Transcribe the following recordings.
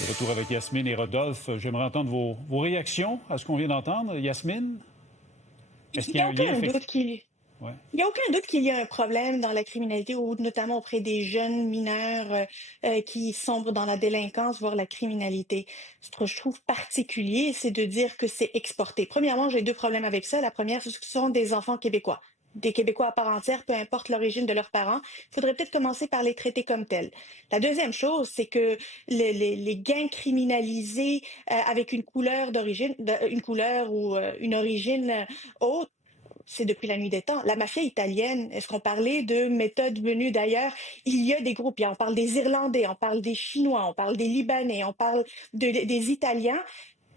De retour avec Yasmine et Rodolphe. J'aimerais entendre vos réactions à ce qu'on vient d'entendre. Yasmine, est-ce Il qu'il n'y y a a un lien aucun effectif? doute qu'il Ouais. il y a aucun doute qu'il y a un problème dans la criminalité, ou notamment auprès des jeunes mineurs qui sombrent dans la délinquance, voire la criminalité. Ce que je trouve particulier, c'est de dire que c'est exporté. Premièrement, j'ai deux problèmes avec ça. La première, c'est que ce sont des enfants québécois. Des Québécois à part entière, peu importe l'origine de leurs parents. Il faudrait peut-être commencer par les traiter comme tels. La deuxième chose, c'est que les gangs criminalisés avec une couleur d'origine, une couleur ou une origine autre, c'est depuis la nuit des temps. La mafia italienne, est-ce qu'on parlait de méthodes venues d'ailleurs? Il y a des groupes, on parle des Irlandais, on parle des Chinois, on parle des Libanais, on parle des Italiens.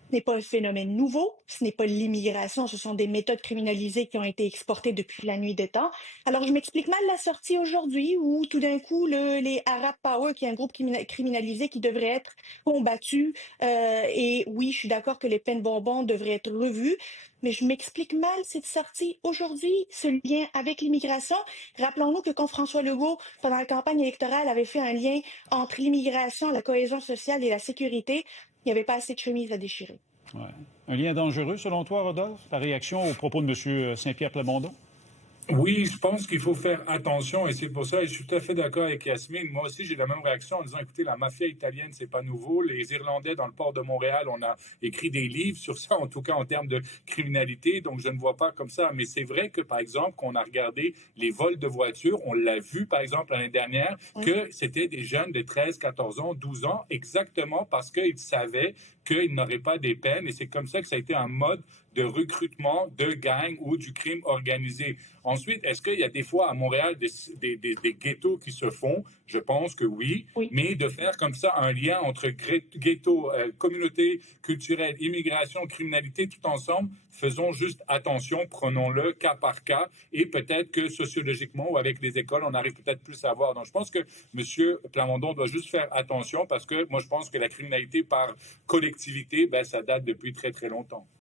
Ce n'est pas un phénomène nouveau, ce n'est pas l'immigration, ce sont des méthodes criminalisées qui ont été exportées depuis la nuit des temps. Alors, je m'explique mal la sortie aujourd'hui où tout d'un coup, les Arab Power, qui est un groupe criminalisé qui devrait être combattu, et oui, je suis d'accord que les peines bonbons devraient être revues, mais je m'explique mal cette sortie aujourd'hui, ce lien avec l'immigration. Rappelons-nous que quand François Legault, pendant la campagne électorale, avait fait un lien entre l'immigration, la cohésion sociale et la sécurité, il n'y avait pas assez de chemises à déchirer. Ouais. Un lien dangereux, selon toi, Rodolphe? Ta réaction au propos de M. Saint-Pierre Plamondon? Oui, je pense qu'il faut faire attention et c'est pour ça, et je suis tout à fait d'accord avec Yasmine. Moi aussi, j'ai la même réaction en disant, écoutez, la mafia italienne, c'est pas nouveau. Les Irlandais dans le port de Montréal, on a écrit des livres sur ça, en tout cas en termes de criminalité, donc je ne vois pas comme ça. Mais c'est vrai que, par exemple, qu'on a regardé les vols de voitures, on l'a vu, par exemple, l'année dernière, Oui. que c'était des jeunes de 13, 14 ans, 12 ans, exactement parce qu'ils savaient qu'ils n'auraient pas des peines et c'est comme ça que ça a été un mode de recrutement de gangs ou du crime organisé. Ensuite, est-ce qu'il y a des fois à Montréal des ghettos qui se font? Je pense que oui, Oui. mais de faire comme ça un lien entre ghetto, communauté culturelle, immigration, criminalité, tout ensemble, faisons juste attention, prenons-le cas par cas et peut-être que sociologiquement ou avec les écoles, on arrive peut-être plus à voir. Donc, je pense que M. Plamondon doit juste faire attention parce que moi, je pense que la criminalité par collectivité, ben, ça date depuis très, très longtemps.